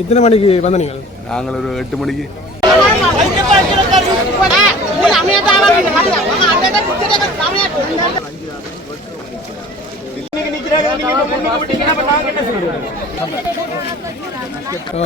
எத்தனை மணிக்கு வந்த நீங்கள்? நாங்கள் ஒரு 8 மணிக்கு.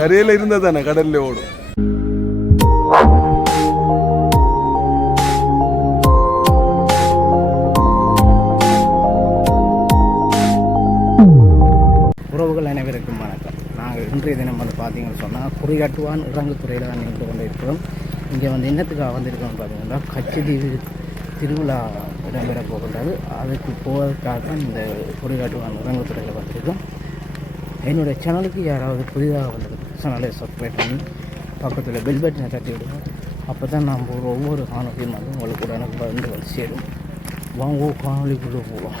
கரையில இருந்தா தானே கடல்ல ஓடும். உறவுகள் அனைவருக்கும் வணக்கம். நாங்கள் இன்றைய தினம் வந்து பார்த்தீங்கன்னு சொன்னால் குறிகாட்டுவான் இறங்குத்துறையில் தான் நின்று கொண்டு இருக்கிறோம். இங்கே வந்து என்னத்துக்காக வந்திருக்கோம்னு பார்த்தீங்கன்னா கச்சதீவு திருவிழா இடம்பெற போகின்றது. அதுக்கு போவதற்காக தான் இந்த குறிகாட்டுவான் இறங்குத்துறையில் வந்திருக்கோம். என்னுடைய சேனலுக்கு யாராவது புதிதாக வந்திருக்கு சேனலை சப்ஸ்கிரைப் பண்ணி பக்கத்தில் பெல் பட்டனை தட்டி விடுவோம். அப்போ தான் நாம் ஒவ்வொரு காணொலியும் வந்து உங்களுக்கு கூட எனக்கு வந்து சேரும். வாங்க காணொலிக்குள்ளே போவோம்.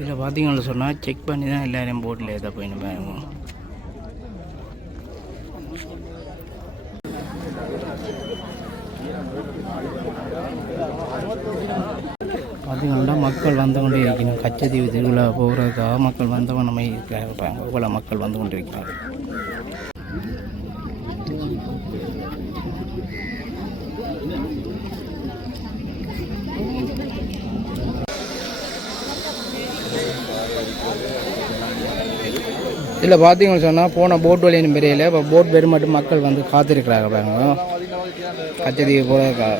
இதில் பார்த்தீங்கன்னு சொன்னால் செக் பண்ணி தான் எல்லோரையும் போட்டில் ஏதா போயின்னு பாருங்க. பார்த்தீங்கன்னா மக்கள் வந்து கொண்டு இருக்கிறாங்க. கச்சதீவு திருவிழா போகிறதுக்காக மக்கள் வந்தவன் நம்ம இருக்கிறாங்க. இவ்வளோ மக்கள் வந்து கொண்டு இருக்கிறாங்க. இதில் பார்த்தீங்கன்னு சொன்னால் போன போட் வழியின் பெரியல இப்போ போட் பேர் மட்டும் மக்கள் வந்து காத்திருக்கிறாங்க பாருங்க கச்சதீவு போகிறதுக்காக.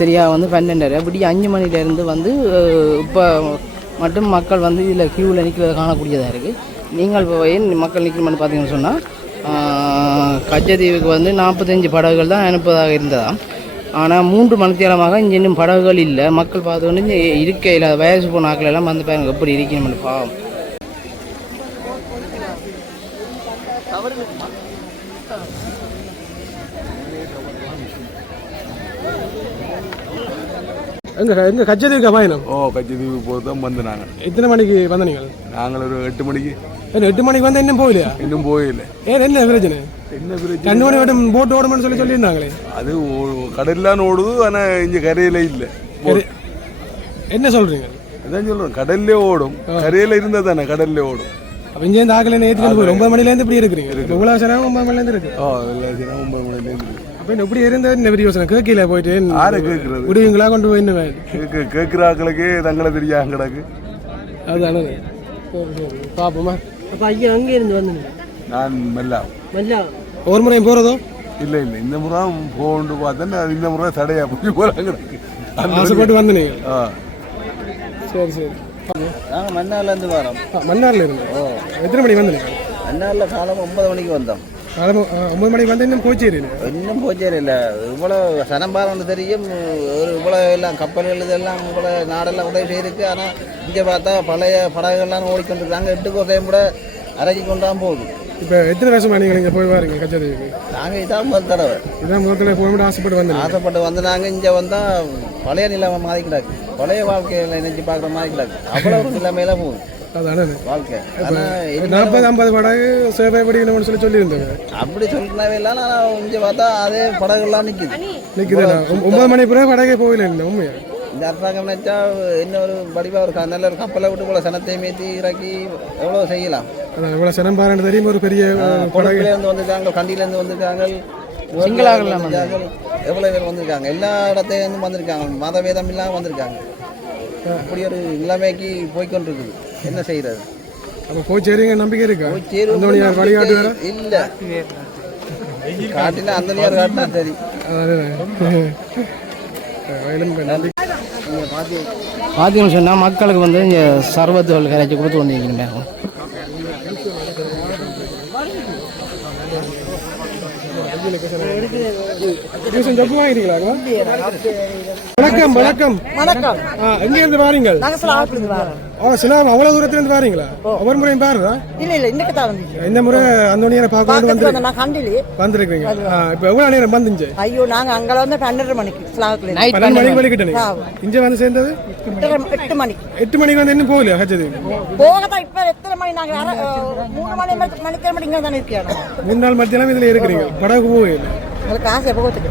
சரியாக வந்து 12:30 அப்படி 5 மணிலேருந்து வந்து இப்போ மட்டும் மக்கள் வந்து இதில் க்யூவில் நிற்கிறத காணக்கூடியதாக இருக்குது. நீங்கள் இப்போ ஏன் மக்கள் நிற்கணும்னு பார்த்தீங்கன்னு சொன்னால் கச்சதீவுக்கு வந்து 45 படகுகள் தான் அனுப்புவதாக இருந்ததா. ஆனால் 3 மணித்தியாலமாக இங்கே இன்னும் படகுகள் இல்லை. மக்கள் பார்த்து வந்து இங்கே இருக்கையில் வயசு போன ஆக்கள் எல்லாம் வந்து பாருங்க எப்படி இருக்கணும்னு பாவம். எங்க கச்சதீவுக்கு பயணம்? கச்சதீவுக்கு போகிறது தான் வந்து நாங்கள். எத்தனை மணிக்கு வந்த நீங்கள்? நாங்கள் ஒரு 8 மணிக்கு. 8 மணிக்கு வந்து இன்னும் போகலையா? இன்னும் போயில்லை. என்ன பிரச்சனை? என்ன பிரச்சனை? 2 மணி விட போட் ஓடுமென்னு சொல்லியிருந்தாங்களே. அது கடல்லாம் ஓடுது, ஆனால் இங்கே கரையில இல்லை. என்ன சொல்றீங்க? அதான் சொல்கிறேன், கடல்லே ஓடும். கரையில் இருந்தால் தானே கடல்லே ஓடும். அப்போ இங்கே இருந்து ஆக்கல ஏற்றிட்டு போய் 9 மணிலேருந்து இப்படி இருக்கிறீங்க. இவ்வளோ நேரம் 9 மணிலேருந்து இருக்கு. 9 மணிலேருந்து இருக்கு. அப்போ இப்படி இருந்த என்ன பெரிய யோசனை? கேட்கல போயிட்டு யாரை கேட்கறது? விடுவீங்களா கொண்டு போய் என்ன கேட்குறாக்களுக்கே தங்களை தெரியா கிடக்கு. அதுதானே பார்ப்போமா. அப்போ ஐயா அங்கே இருந்து வந்து நான் மெல்லா ஒரு முறையும் போகிறதோ இல்லை. இந்த முறை போண்டு பார்த்தேன். இந்த முறை தடையா போய் போகிறாங்க. ஆசைப்பட்டு வந்து நீங்கள்? சரி சரி. நாங்கள் மன்னார்லேருந்து வரோம். மன்னாரில் இருந்து எத்தனை மணிக்கு வந்து? மன்னாரில் காலம் 9 மணிக்கு வந்தோம். காலம் 9 மணிக்கு வந்து இன்னும் போச்சேரி இல்லை. இவ்வளோ சனம்பாரம் தெரியும். ஒரு இவ்வளோ எல்லாம் கப்பல்கள் இதெல்லாம் இவ்வளோ நாடெல்லாம் உதவி செய்யிருக்கு. ஆனால் இங்கே பார்த்தா பழைய படகுகள்லாம் ஓடிக்கொண்டிருக்காங்க. 8 கோட்டையும் கூட அரைக்கி கொண்டான் போகுது. இப்போ எத்தனை வருஷமா நீங்கள் இங்கே போய் வாருங்க கச்சதீவுக்கு? நாங்கள் இதான் முதல் தடவை. இதான் முதல் தடவை போய் ஆசைப்பட்டு வந்து நாங்கள் இங்கே வந்தால் பழைய நிலைமை மாறி கிடாக்கு. பழைய வாழ்க்கையில் நினைச்சு பார்க்குற மாதிரி கிடாக்கு. அவ்வளோ ஒரு நிலைமையில போகுது வாழ்க்கை. 40-50 படகு சேவை படிக்கணும்னு சொல்லியிருந்தேன். அப்படி சொல்லினாவே இல்லை. ஆனால் இங்கே பார்த்தா அதே படகுலாம் நிற்குது. 9 மணி பிறகு படகே போகல. உண்மையா இந்த அரசாங்கம் நினைச்சா இன்னொரு வடிவா ஒரு நல்ல ஒரு கப்பலை விட்டு போல சனத்தை மேத்தி இறக்கி எவ்வளோ செய்யலாம். இவ்வளோ சனம் பாருன்னு தெரியும். ஒரு பெரிய படகுலேருந்து வந்திருக்காங்க, கண்டியிலேருந்து வந்திருக்காங்க, எவ்வளோ பேர் வந்திருக்காங்க. எல்லா இடத்தையும் வந்திருக்காங்க. மதவேதம் இல்லாமல் வந்திருக்காங்க. அப்படி ஒரு நிலைமைக்கு போய்கொண்டிருக்குது. என்ன செய்யறது? அப்போ போய் சேருங்க நம்பிக்கை இருக்கா? இல்லை காட்டினா அந்த நேரம் காட்டினா சரி. பார்த்தீங்கன்னு சொன்னால் மக்களுக்கு வந்து இங்கே சர்வத்துகள் கரைச்சி கொடுத்து வந்துருக்கீங்க. வணக்கம் வணக்கம் வணக்கம். எங்க இருந்து வாரீங்க? சிலாம் அவ்வளவு தூரத்துல இருந்து வாரீங்களா? ஒவ்வொரு முறையும் பாருங்க. இல்ல இல்ல இன்னைக்கு தான் வந்து இந்த முறை அந்த நேரம் பார்க்க வந்து நான் கண்டிலே வந்திருக்கீங்க. இப்ப எவ்வளவு நேரம் வந்துச்சு? ஐயோ நாங்க அங்க வந்து 12 மணிக்கு ஸ்லாக்ல 12 மணிக்கு வெளிக்கிட்டீங்க. இங்க வந்து சேர்ந்தது 8 மணிக்கு. 8 மணிக்கு வந்து இன்னும் போகலையா ஹஜ்ஜது? போகதான் இப்ப எத்தனை மணி நாங்க 3 மணிக்கு இங்க தான் இருக்கோம். 3 நாள் மத்தியானம் இதுல இருக்கிறீங்க. படகு போகல. உங்களுக்கு காசு எப்போ கொடுத்துட்டு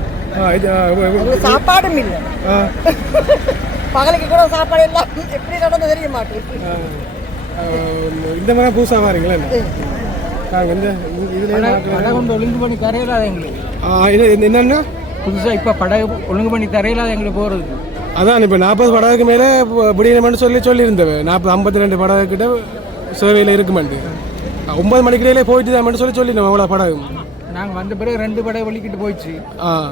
சாப்பாடும் இல்லை பகலுக்கு கூட சாப்பாடு எல்லாம் எப்படி நடந்து தெரிய மாட்டேங்குது. இந்த மாதிரி புதுசாக வாரீங்களா? நாங்கள் இந்த இதில் ஒழுங்கு பண்ணி தரையில்லாத எங்களுக்கு என்னென்னா புதுசாக இப்போ படகு ஒழுங்கு பண்ணி தரையில்லாத எங்களுக்கு போகிறது. அதான் இப்போ 40 படகுக்கு மேலே முடியணுமென்னு சொல்லியிருந்தேன். 52 படகு கிட்ட சேவையில் இருக்குமெண்டு 9 மணிக்கிடையிலே போயிட்டு தான் சொல்லியிருந்தோம். அவ்வளோ படகு நாங்கள் வந்த பிறகு 2 படகு வெளிக்கிட்டு போயிடுச்சு.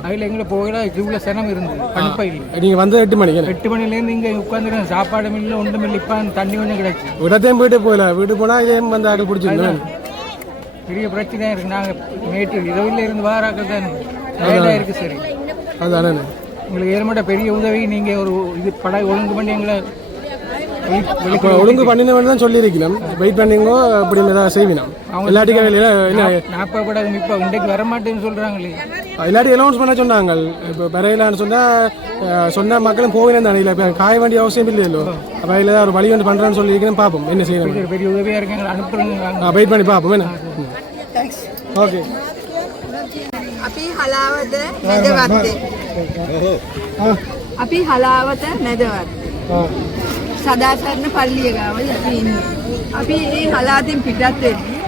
அதில் எங்களை போகல இவ்வளோ சினம் இருந்தது. கண்டிப்பாக இல்லை. நீங்கள் வந்து 8 மணிக்கு 8 மணிலேருந்து இங்கே உட்காந்துருக்கேன். சாப்பாடு மில்ல ஒன்று மில்ல இப்போ தண்ணி கொஞ்சம் கிடச்சி விடத்தையும் போயிட்டு போகல. வீட்டு போனால் இதே வந்து ஆக்கள் பிடிச்சிருந்தேன். பெரிய பிரச்சனையாக இருக்குது. நாங்கள் நேற்று இரவில் இருந்து வாராக்கள் தான் வேலையாக இருக்குது. சரி அதுதானே உங்களுக்கு ஏற்பட்ட பெரிய உதவி. நீங்கள் ஒரு இது படகு ஒழுங்கு பண்ணி எங்களை ஒழுங்கு பண்ணினவன் தான் சொல்லியிருக்கணும். வெயிட் பண்ணிங்கோ அப்படி ஏதாவது செய்வினோம். எல்லாத்துக்கும் 40 படகு இப்போ இன்றைக்கு வரமாட்டேன்னு சொல்கிறாங்களே. எல்லாத்தையும் அலௌன்ஸ் பண்ண சொன்னாங்க. இப்போ வரையிலான்னு சொன்னால் மக்களும் போகணும் தானே. இல்லை இப்போ காய வேண்டிய அவசியம் இல்லையோ. அப்போ அதில் தான் ஒரு வழி வந்து பண்ணுறேன்னு சொல்லியிருக்கணும். பார்ப்போம் என்ன செய்யணும். பெரிய உதவியாக இருக்கு. எங்களை அனுப்புறேங்க. வெயிட் பண்ணி பார்ப்போம். என்ன ஓகே. අපි හලාවත මැදවත් සදාසරණ පල්ලිය ගාව අපි ඉන්නේ. අපි මේ හලාතින් පිටත් වෙන්නේ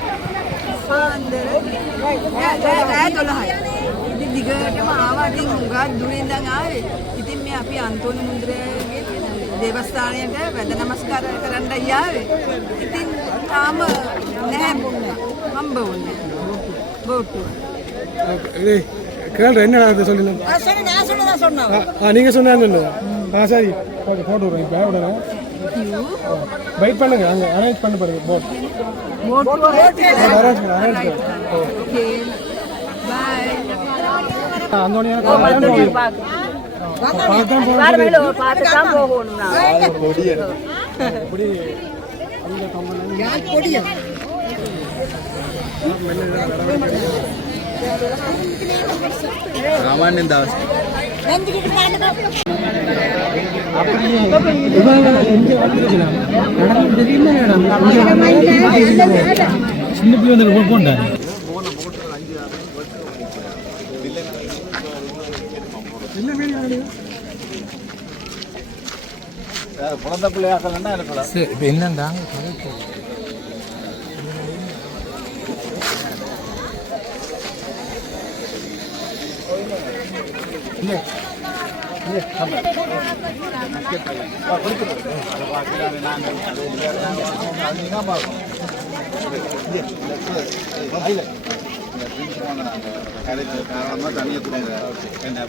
පාන්දර රෑ 12යි. ඉතින් දිගටම ආවා. ඉතින් උගා දුරින් ඉඳන් ආවේ. ඉතින් මේ අපි අන්තෝනි මුන්ද්‍රගේ දේවස්ථානයට වැඳ නමස්කාර කරන්නයි ආවේ. ඉතින් තාම නැහැ හම්බ වුණේ බෝට්ටුව. கேள்ற என்ன சொல்லுங்க. நீங்க சொன்னாங்க. சரி ஓகே போட்டு விடுறேன். இப்போ விடுறேன். வெயிட் பண்ணுங்க. அங்கே அரேஞ்ச் பண்ண பாருங்க. போட் அரேஞ்ச் பண்ண ஓகே பை. அந்தோனியா பார்த்துதான் போகணும். சின்ன பிள்ளை வந்து போண்டா குழந்தை பிள்ளையாக்கலன்னா இப்போ என்னண்டா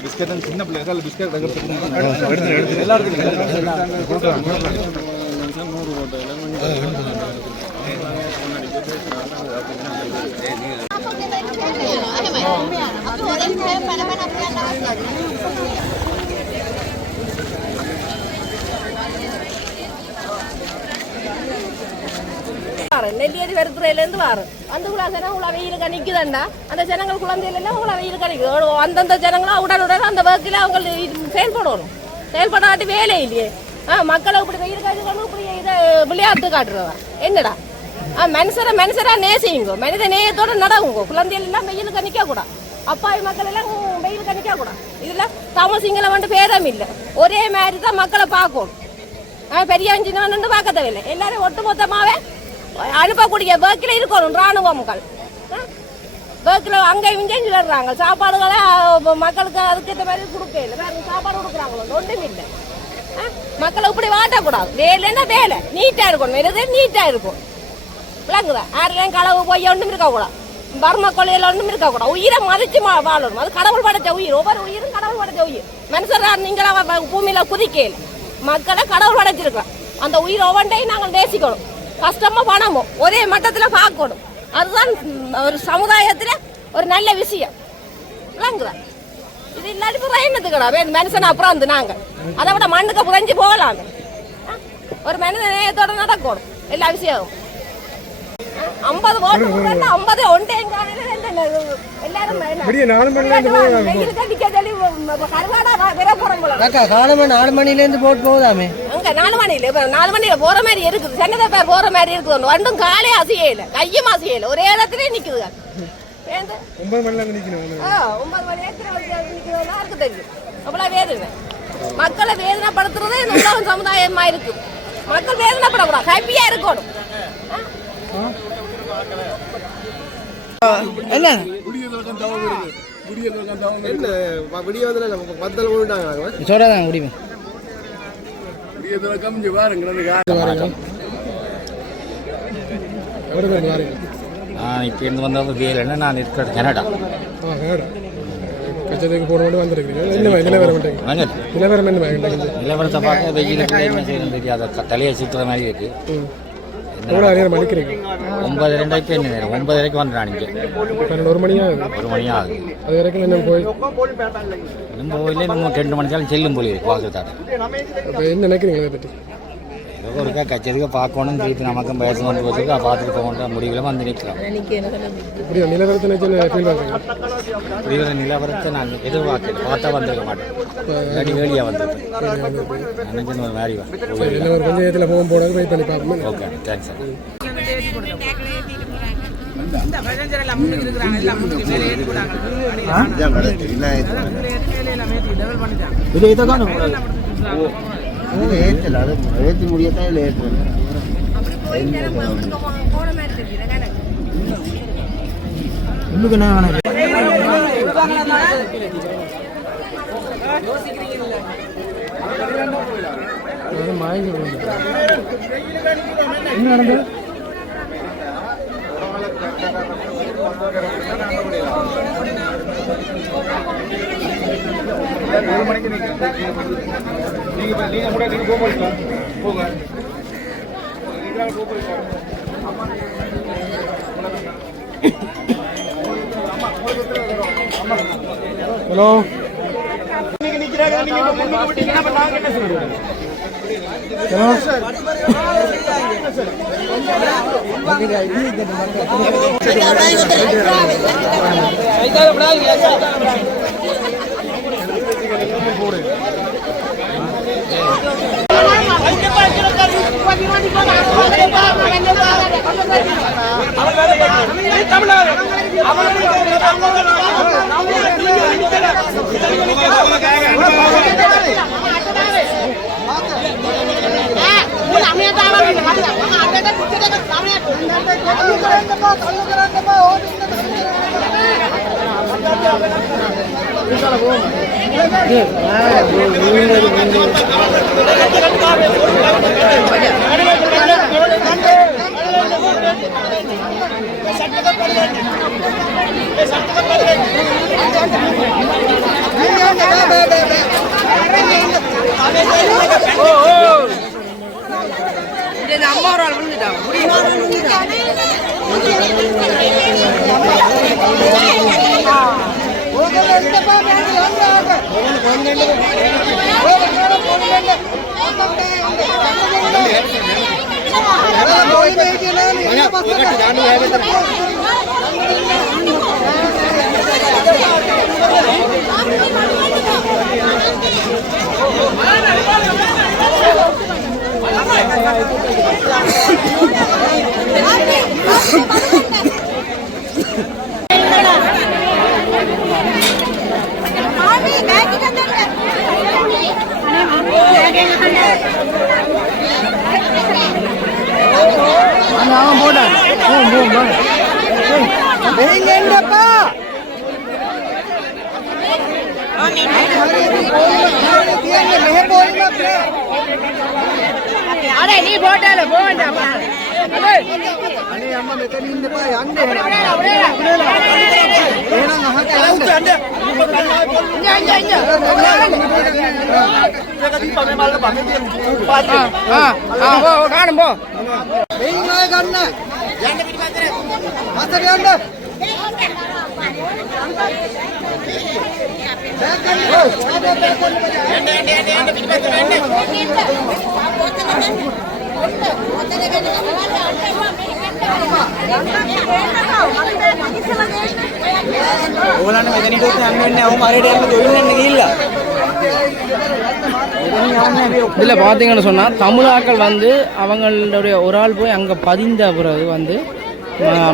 பிஸ்கட் சின்ன பிள்ளைகள் பிஸ்கட் எடுத்து எல்லாருக்கும் நெல்லியடி வெறுத்துறையிலேருந்து வாரம் அந்த ஜனம் உள்ள வெயில் கணிக்குதாண்டா. அந்த ஜனங்கள் குழந்தையில உள்ள வெயில் கணிக்குது. அந்தந்த ஜனங்களும் உடனுடன் அந்த வகையில் அவங்க செயல்படணும். செயல்படாட்டி வேலை இல்லையே. மக்களை இப்படி வெயில் காய்ச்சி இப்படி இதை விளையாட்டு காட்டுறதா என்னடா? மனுஷரா நேசிங்க. மனித நேயத்தோட நடவுங்க. குழந்தைகள் எல்லாம் வெயில் கணிக்க கூடாது. அப்பாவி மக்கள் எல்லாம் வெயில் கணிக்க கூடாது. இதுல தமிழ் சிங்களம் வந்து பேதம் இல்லை. ஒரே மாதிரி தான் மக்களை பார்க்கணும். பெரிய சின்ன பார்க்க தேவையில்லை. எல்லாரும் ஒட்டு மொத்தமாவே அனுப்பக்கூடிய பேக்கில் இருக்கணும். ராணுவங்கள் பேக்கில் அங்கேயும் இங்கேயும் சொல்லிடுறாங்க. சாப்பாடுகளை மக்களுக்கு அதுக்கேற்ற மாதிரி கொடுக்கல. வேறு சாப்பாடு கொடுக்குறாங்களோ ஒன்றும் இல்லை. மக்களை இப்படி வாட்டக்கூடாது. வேலைன்னா வேலை நீட்டாக இருக்கணும். வேலை நீட்டாக இருக்கும். விளங்குதா? யாரையும் களவு போய் ஒன்றும் இருக்கக்கூடாது. பர்ம கொள்ளையில் ஒன்றும் இருக்கக்கூடாது. உயிரை மதிச்சு வாழணும். அது கடவுள் படைச்ச உயிர். ஒவ்வொரு உயிரும் கடவுள் படைச்ச உயிர். மனுஷர் நீங்களா பூமியில குதிக்கல. மக்களை கடவுள் படைச்சிருக்கோம். அந்த உயிர் ஒவ்வொன்றையும் நாங்கள் நேசிக்கணும். கஷ்டமோ பணமோ ஒரே மட்டத்தில் பார்க்கணும். அதுதான் ஒரு சமுதாயத்தில் ஒரு நல்ல விஷயம் விளங்குதா. இது இல்லாட்டி இப்போ என்னத்துக்கடா மனுஷன் அப்புறம் வந்து நாங்கள் அதை விட மண்ணுக்கு புதைஞ்சு போகலாங்க. ஒரு மனித நேயத்தோட நடக்கணும் எல்லா விஷயமும். 50 ஓட்டு 50 ஒன்றையும் எல்லாரும் காலமாக 4 மணிலேருந்து போட்டு போகுதாமே. அங்க 4 மணியில போற மாதிரி இருக்குது. சென்னதை பேர் போற மாதிரி இருக்குது. வண்டும் காலே அசையல கையும் அசையல ஒரே இடத்துல நிக்குது. 9 மணில நிக்கணும். 9 மணி நேரத்துல இருக்கு தெரியும். அவ்வளவு வேதனை மக்களை வேதனைப்படுத்துறதே இந்த உலகம் சமுதாயமா இருக்கு. மக்கள் வேதனைப்படக்கூடாது, ஹாப்பியா இருக்கணும். என்ன சொல்றதாங்க முடியும். நான் இப்போ இருந்து வந்தது வேலைன்னா நான் இருக்கிறது கனடா. நிலவரத்தை பார்க்க வெயிலுக்கு என்ன செய்யணும் தெரியாத தலையை சுற்றுற மாதிரி இருக்கு. 9:02 இப்போ என்ன நேரம் 9:30 வந்துட்டான். இங்கே 1 மணி ஆகுது. அது வரைக்கும் இன்னும் போயில இன்னும் 2 மணிக்காலும் செல்லும் போலி இருக்கு வாக்குத்தாட்ட. என்ன நினைக்கிறீங்க இதை பற்றி? ஏதோ ஒருக்கா கச்சதுக்கு பார்க்கணும் திருப்பி நமக்கும் வயசு வந்து போகிறதுக்கு பார்த்துட்டு போகணுன்ற முடிவில் வந்து நிற்கிறோம். நிலவரத்தை நிலவரத்தை நான் எதிர்பார்க்கல பார்த்தா வந்துருக்க மாட்டேன். வேலியாக வந்துட்டு நினைச்சு ஒரு மாதிரி ஒரு பஞ்சாயத்தில் போகும் போடாது வெயிட் பண்ணி பார்ப்போம். Okay thanks sir. ஏற்றி முடியத்தான் இல்லை ஏற்றுறது. என்ன நடந்தது? ஹலோ அம்மா ஒரு ஆள் விழுந்துட்டாங்க. நீ போட்டால போவேண்டாமா அண்ணே அம்மா மெத்தனி இந்த பா அண்ணே காணும் போ இதில் பார்த்தீங்கன்னு சொன்னால் தமிழாக்கள் வந்து அவங்களுடைய ஒரு ஆள் போய் அங்கே பதிந்த பிறகு வந்து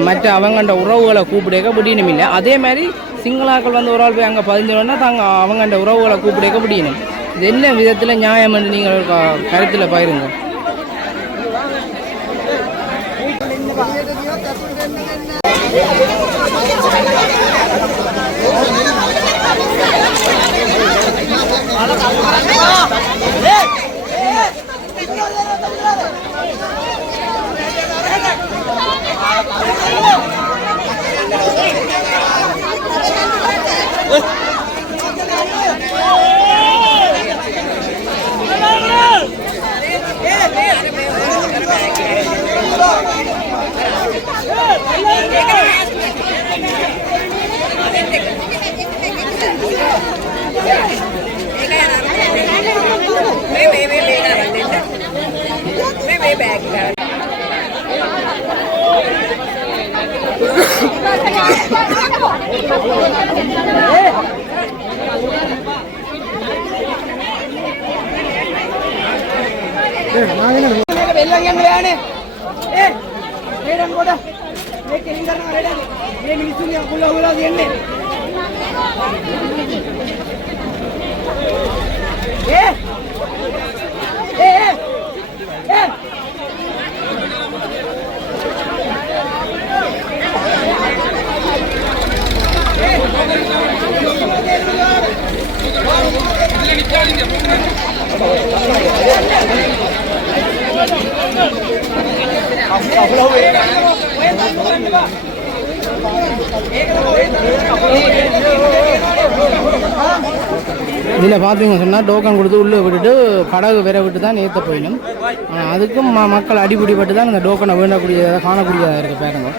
மற்ற அவங்கண்ட உறவுகளை கூப்பிடக்க முடியணும் இல்லை. அதே மாதிரி சிங்களாக்கள் வந்து ஒரு ஆள் போய் அங்கே பதிஞ்சோன்னா தாங்க அவங்கண்ட உறவுகளை கூப்பிடக்க முடியணும். இது என்ன விதத்தில் நியாயம் என்று நீங்கள் ஒரு கருத்தில் பயிருங்க. இதில் பார்த்தீங்கன்னு சொன்னால் டோக்கன் கொடுத்து உள்ளே விட்டுட்டு படகு வேற விட்டு தான் ஏற்ற போயிடும். அதுக்கும் மக்கள் அடிபிடிப்பட்டு தான் அந்த டோக்கனை வேண்டக்கூடியதாக காணக்கூடியதாக இருக்குது பாருங்க.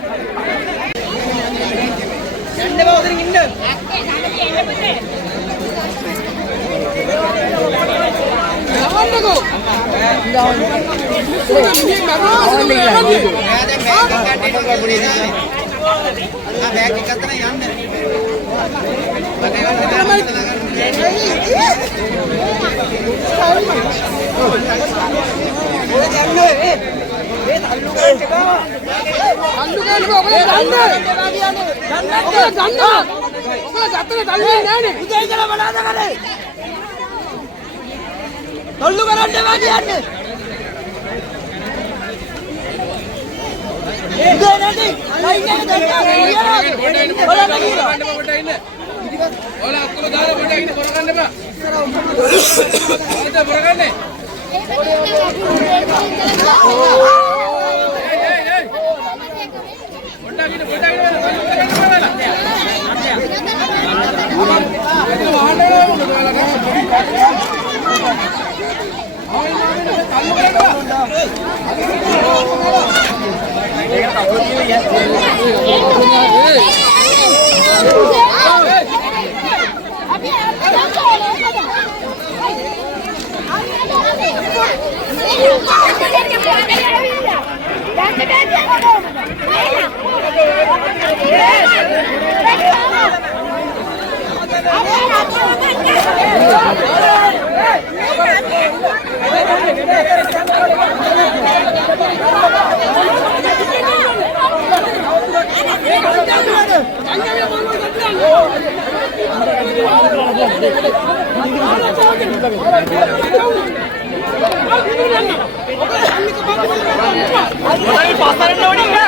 pasar